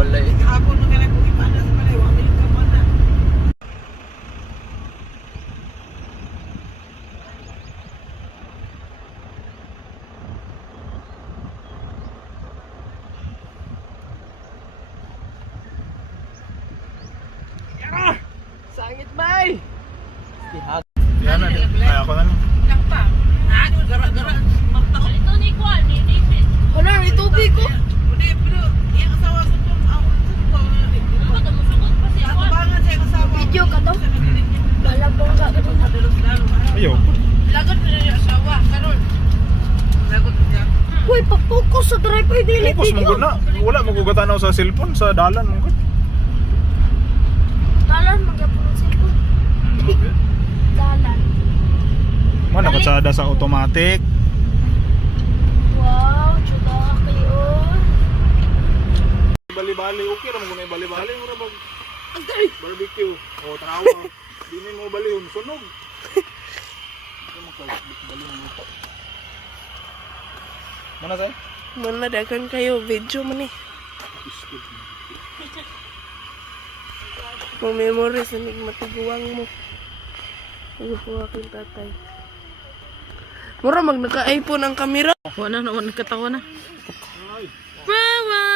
balay. Kahapon na kaya kung ipanas sa balay, wala yung kamana. Sangit, May! Yan na, kaya ako na lang. Lang pa. Ano, gara-gara. Magtao. Ito ni Kwan, ni David. Hala, may tubig ko. Hindi, pero yung asawa ko ito, ako ito. Masukot pa siya, Kwan. Nakabangan sa yung asawa. Video ka to? Balabong ka ka Ayaw. Lagot na yung asawa, Karol. Lagot niya. Uy, pag-focus sa driver, dili Focus mo video. na. Wala magugatan ako sa cellphone, sa dalan mo. Dalan, mag-apon ang cellphone. Dalan. Man, nakatsada sa automatic. Wow, tsuda kayo. Bali-bali, okay naman kung na bali-bali. Mura mag barbecue. O, tanawa. Dinin mo bali yun, sunog. Mana say? Manadagan kayo, video man eh. Mga memories na matiguang mo. Ano po aking tatay. Mura mag naka-iPhone ang kamera. Wala na, nagkatawa na. Ay. Bye-bye!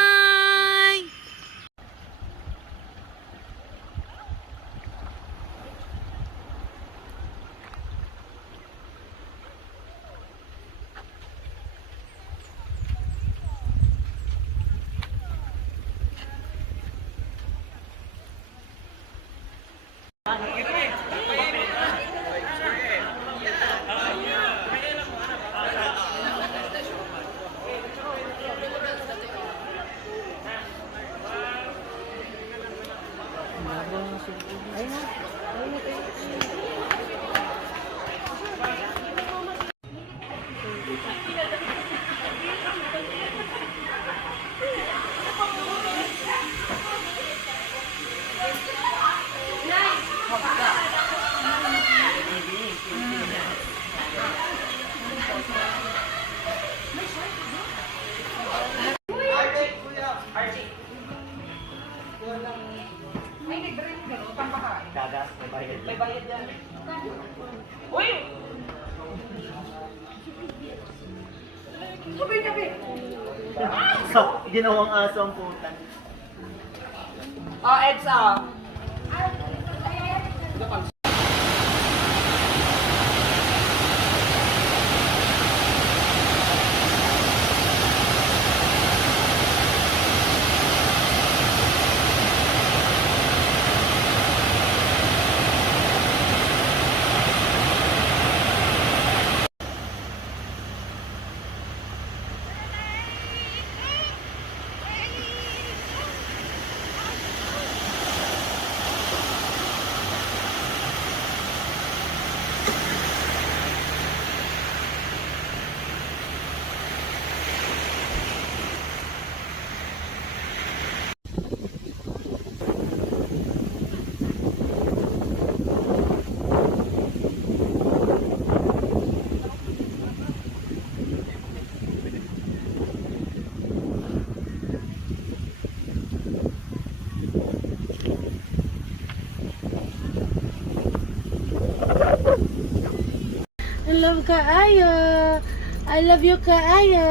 Ginawang aso ang putan. Oh, Edsa. love kaayo. I love you kaayo.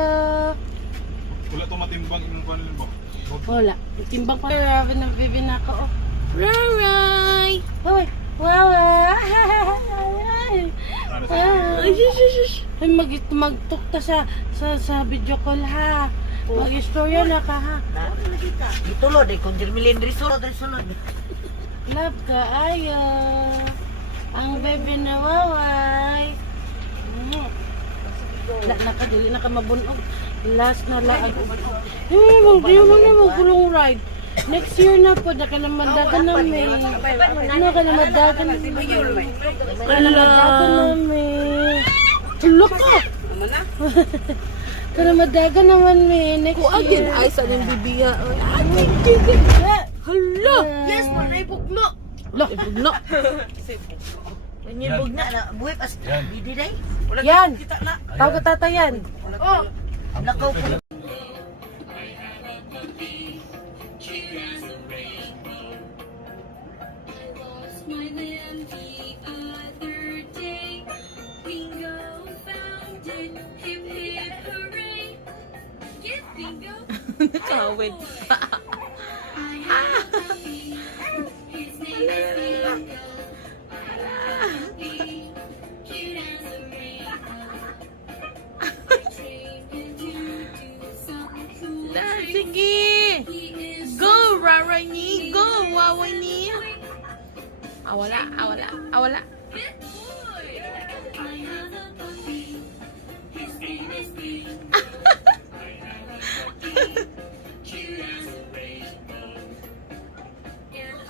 Wala to matimbang imong panel ba? Wala. Timbang pa. Raven na bibi na ako. Raray! Hoy! Waray! Ay, magtukta sa video call ha. Mag-istorya na ka ha. Itulod eh, kung dirmilin risulod. Love kaayo. Ang baby na waway. Nakadili na ka mabunog. Last na lang. Di mo na magulong ride. Next year na po, nakanamadagan namin. Nakanamadagan namin. Tulog ka! Nakanamadagan naman may next year. Kuagin ay sa ning bibiya. Hala! Yes, manay bugno. Lo, bugno. Ganyan bugna na buhay pas. Bidi day. Yan! Kita na. Tawag ka tata yan. Oh, nakaw ko. Nakawid. Sige! Go, Rarani! Go, Wawani! Awala, awala, awala.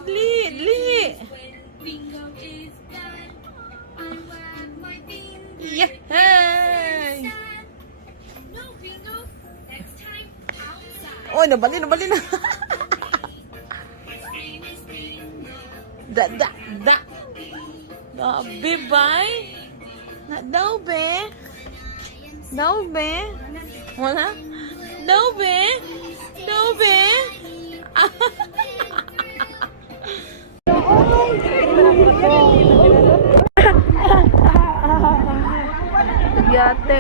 Li! Yay! Oh, nabali na. Da. Daw, bay. Na daw, be. Daw, be. Wala? Daw, be. Daw, be. Yate.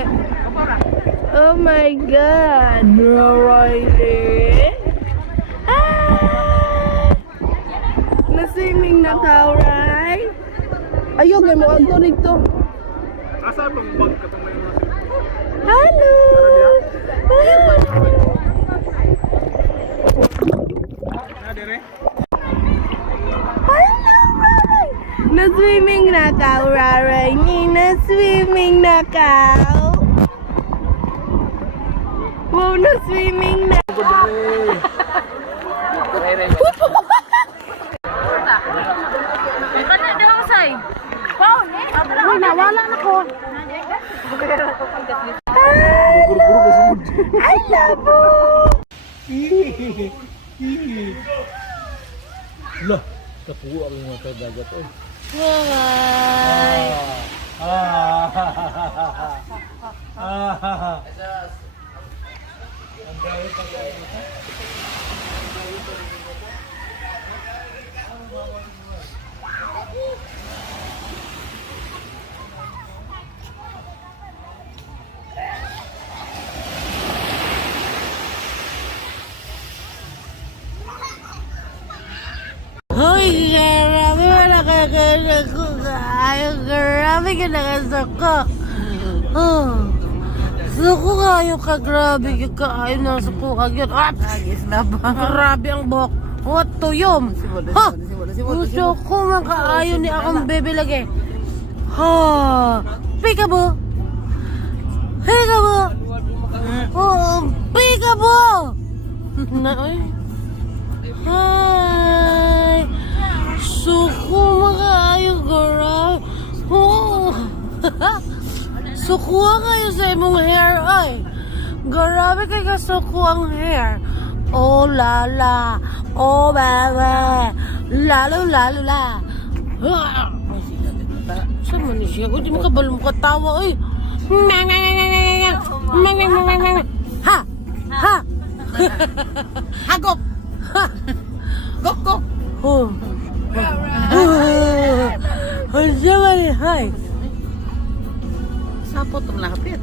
Oh my God, Riley. Na-swimming na ka, right? Ayun, may mo agto dito. Asa bang bag ka tong mayroon? Hello! Na dire. Hello, Ray! Na-swimming na ka, Ray. Na-swimming na ka. Wow, na-swimming na. Wala na ko. I love you. Lah, kapuo ang mga dagat oy. Bye. Hoy, grabe mo nakakasako ka. Grabe ka nakasako. Oh. Suko kayo ka, grabe ka kaayo na suko ka yun. Grabe ang buhok. What tuyom? Ha? Gusto ko makaayo ni akong bebe lagi. Ha? Peekaboo? Peekaboo? Oh, peekaboo! Naoy. Hi! Suko makaayo, girl. Oh! Suko kayo sa imong hair, ay. Grabe kayo kasuko ang hair. Oh, lala. Oh, bebe. Lalo, lalo, la. Saan man siya? Di mo kabalo mo katawa, ay. Ha! Ha! Hagok! Gok, gok! Oh. Ang siya man, hay. Sapot ang lapit.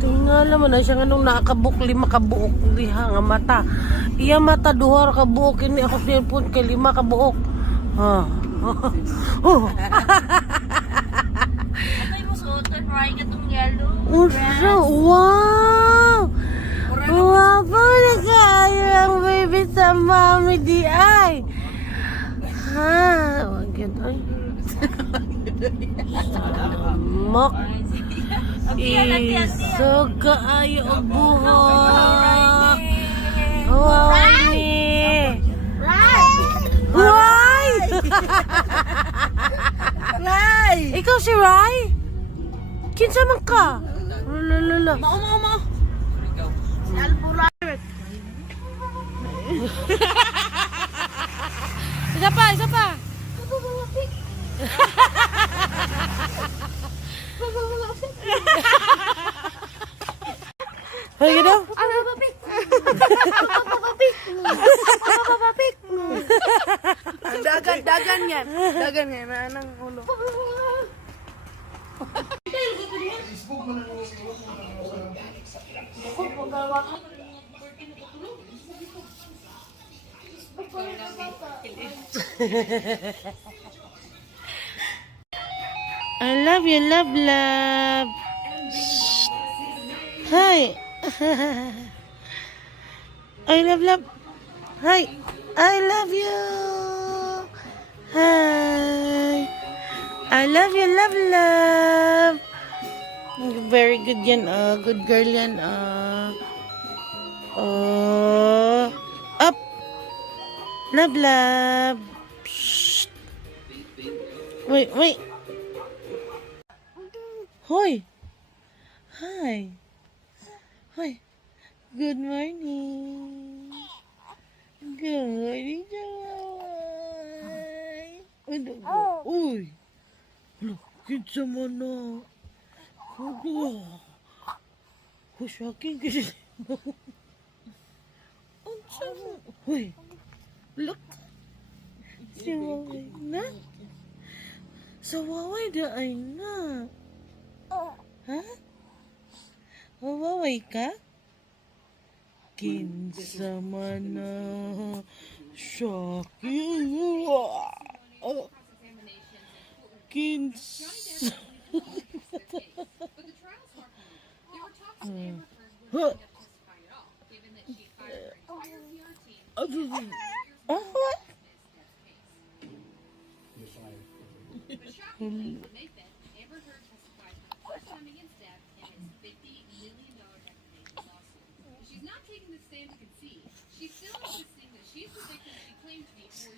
Tingala mo na siya nga nung nakakabuk, 5 kabuok diha nga mata. Iya mata duhar kabuok, ini ako cellphone kay 5 kabuok. Ha. Oh. Ay mo suotan, Ray, katong yellow. Usa, wow! Wow po na kayo ang baby sa mami di ay. Ha, wag yun ay. Mak. Iso kaayo ang buhok. Wow, ni. Ray! Ray! Ikaw si Ray? Kinsa man ka? Lala. Mao. Isa pa. Ay, gano? Ang dagat. dagan yan. Dagan yan, anang ulo. I love you, love, love. Shh. Hi. I love, love. Hi. I love you. Hi. I love you, love, love. Very good yan, good girl yan, up. Love, love. Shh. Wait, wait. Hoy. Hi. Hoy. Good morning. Good morning, Joy. Uy. Hala, kinsa mo na. Hala. Husakin kasi mo. Ang sama. Hoy. Look. Si Waway na. Sa Waway da ay na. Ha? Waway ka? Kinsa man na Shaki. Kinsa.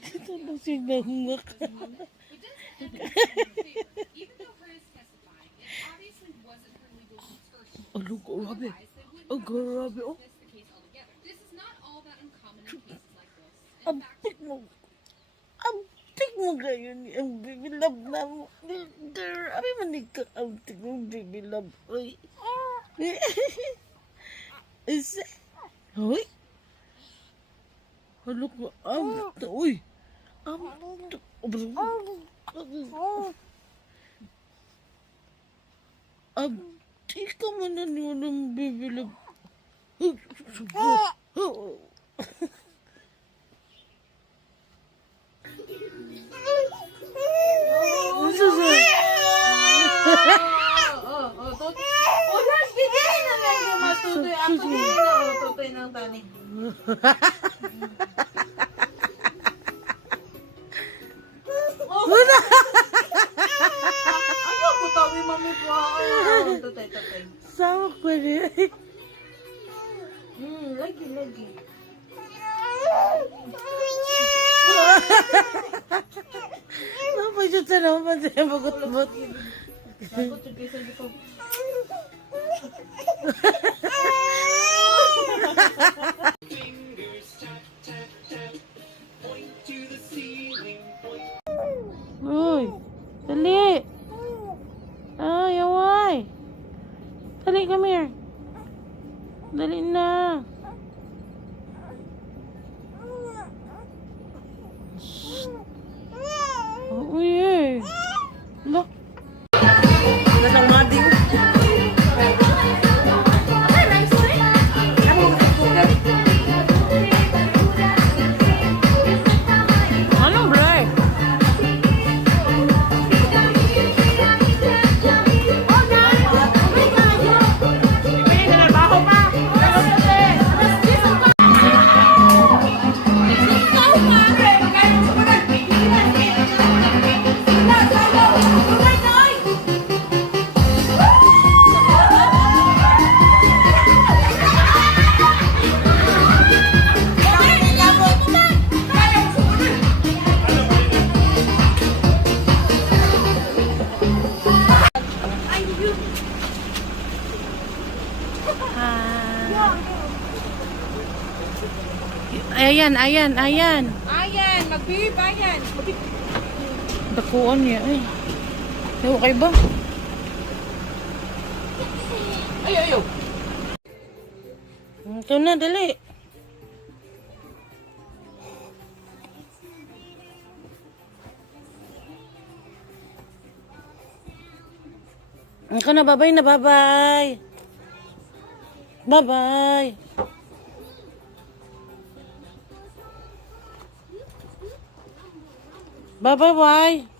Ito na si Nangak. Ano, grabe. Oh, grabe, oh. Abtik mo. Abtik mo gayon ang baby love na mo. Grabe man ka abtik mo baby love. Uy. Isa. Uy. Halok mo. Uy. Abtik ka man na niyo ng baby love. Sama ko rin. Lagi. Apa siya tanong pa siya bagot-bot. Uy, dali. Ay, away. Dali, come here. Dali na. Uy, eh. Look. Anong blur? Ayan. Ayan, mag-beep, ayan. Dakuan niya eh. Okay ba? Ayo. Ito na, dali. Ako na, bye-bye na, bye-bye. Bye-bye. Bye-bye.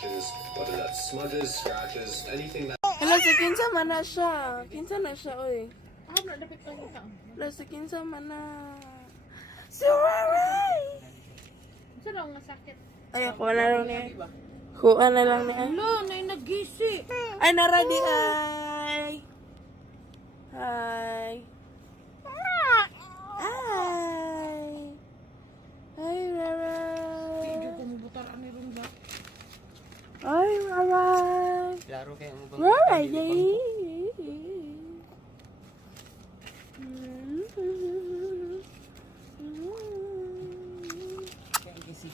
Infections, whether that's smudges, scratches, anything that Hala, sa kinsa man na siya. Kinsa na siya, oy. Hala, sa kinsa man na. Si Waray! Saan ang sakit? Ay, ako na lang niya. Kuha na lang niya. Hello, nay nagisi. Ay, naradi ay. Hi. Hi. Hi, Waray. Ay, Waray. Klaro kayo mo bang Waray, yay.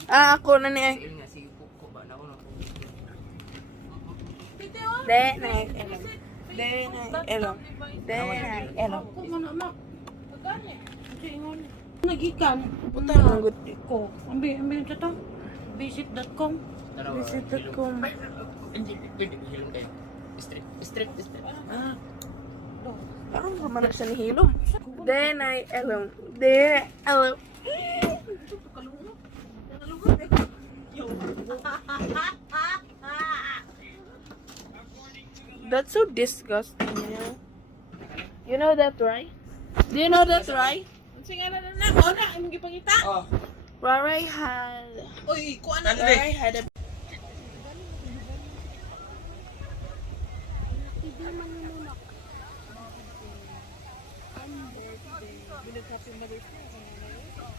Ako na niya. nga sige ko ba na ako na De, na, elong. De, na, elong. De, na, elong. Ako man anak. Pagani. Kasi ingon. Nagikan. Puta ng guti. Ko. Ambi sa to. Visit.com. Visit.com. Hindi hilom kayo. Strip. Parang kamanak siya ni Hilom. De, na, elong. De, elong. That's so disgusting, you know? You know that, right? Do you know that, right? Raray had... Uy, kuha na Raray had a...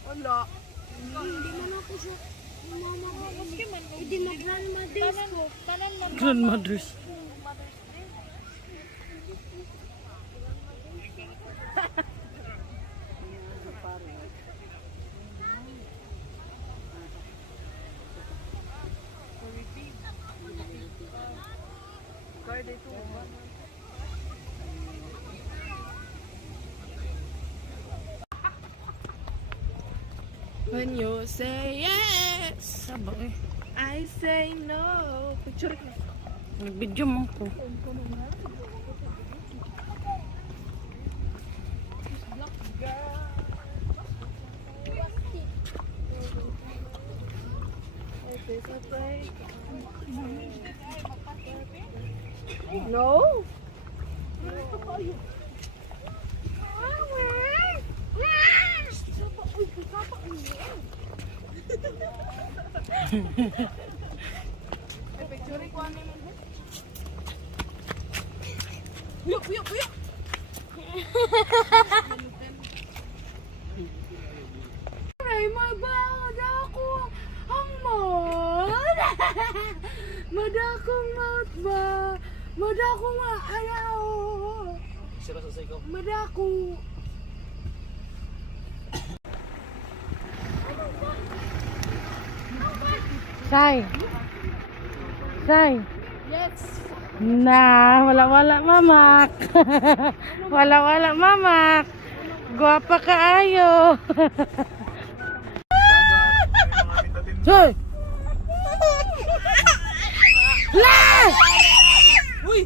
Wala. Grandmothers. When you say yes, Sabay. I say no. Picture ko. Nag-video mo ko. No? Ay, magbaon ako ang maut. Madakong maut ba? Madakong ayaw. Sira sa sigaw. Madako. Say. Yes. Na, wala mamak. wala mamak. Guwapa kaayo. Say. La! Uy!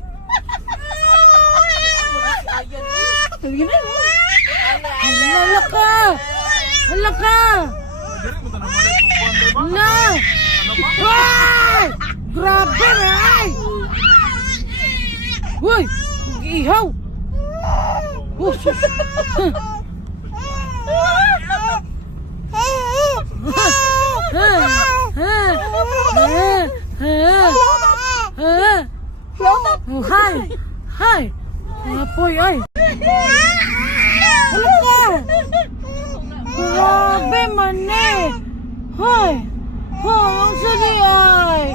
Hala ka! Dili mo tanong malit kung kuwan ba? Na! Ay! Grabe na ay! Uy! Ihaw! Oh, sus! Hi! Apoy ay! Hala ka! Grabe man eh! Hoy! ang sige ay.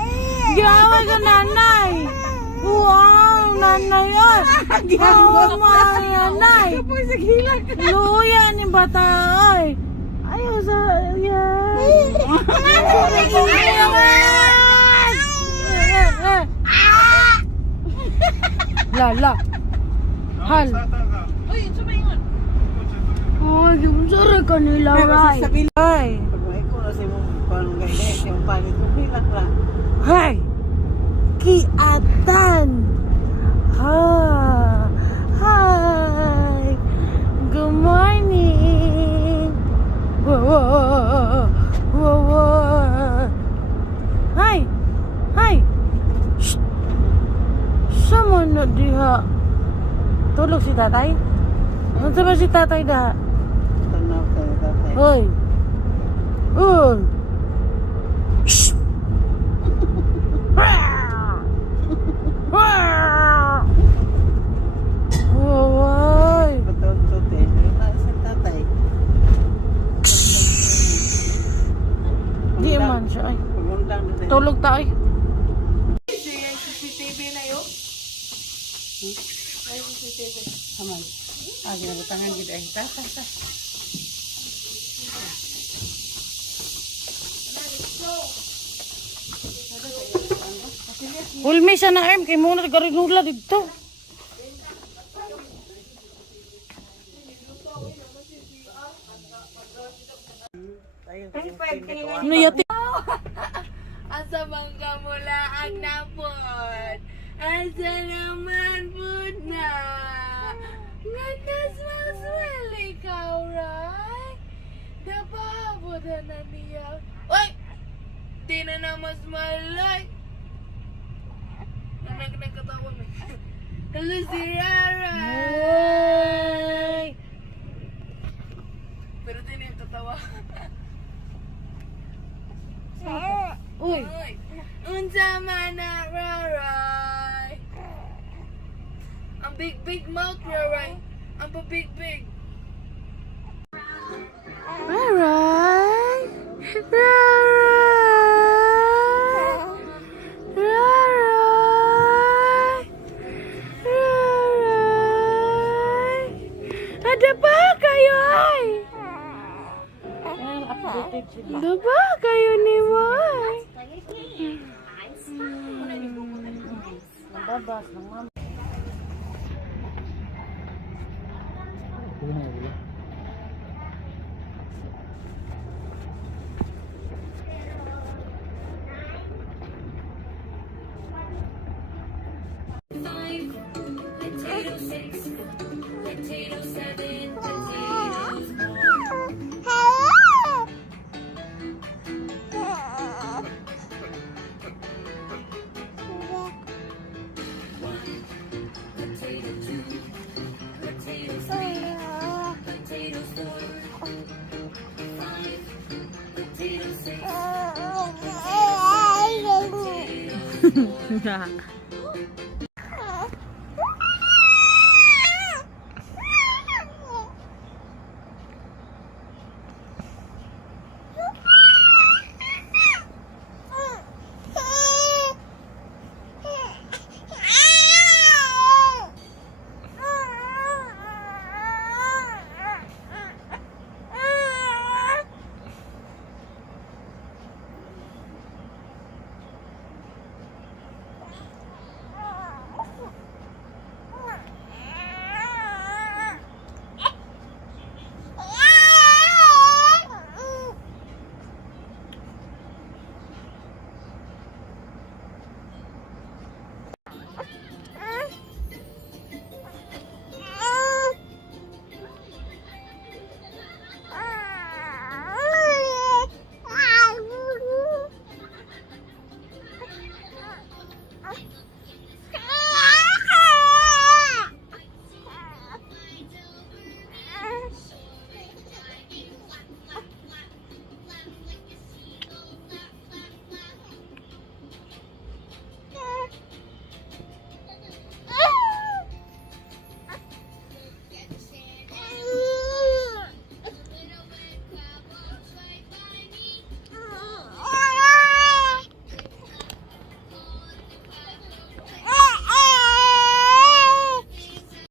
Gaway ka nanay. Wow, nanay ay. Wow, mga nanay. Luya ni bata ay. Ayaw sa yan. La. Hal. Ay, yung sarap kanila, Ray. Ay. Hay! Kiatan! Ha! Hi! Good morning! Wow! Hi! Hi! Shh! Sama na diha? Tulog si tatay? Ano ba si tatay dah? Hoy! Hoy! Shh! Waway! Di man siya ay. Tulog tayo. CCTV na yun. Ay, CCTV. Aman. Ginabutangan gid ay. Ta. Ulmi siya na arm kay muna nagarinula dito. Ano yati? Asa bang kamula ang napod? Asa naman pud na? Ngatas maswell ikaw, right? Napabod na niya. Oy! Di na na mas malay. Nagkatawa mo. Hello, si Rara. Pero di na yung tatawa. Uy! Uy! Unsa man na, Raray? Ang big mouth, Raray. Ang big. Raray! Ada ba kayo ay? Ada ba kayo ni Moy? Babas ng mama.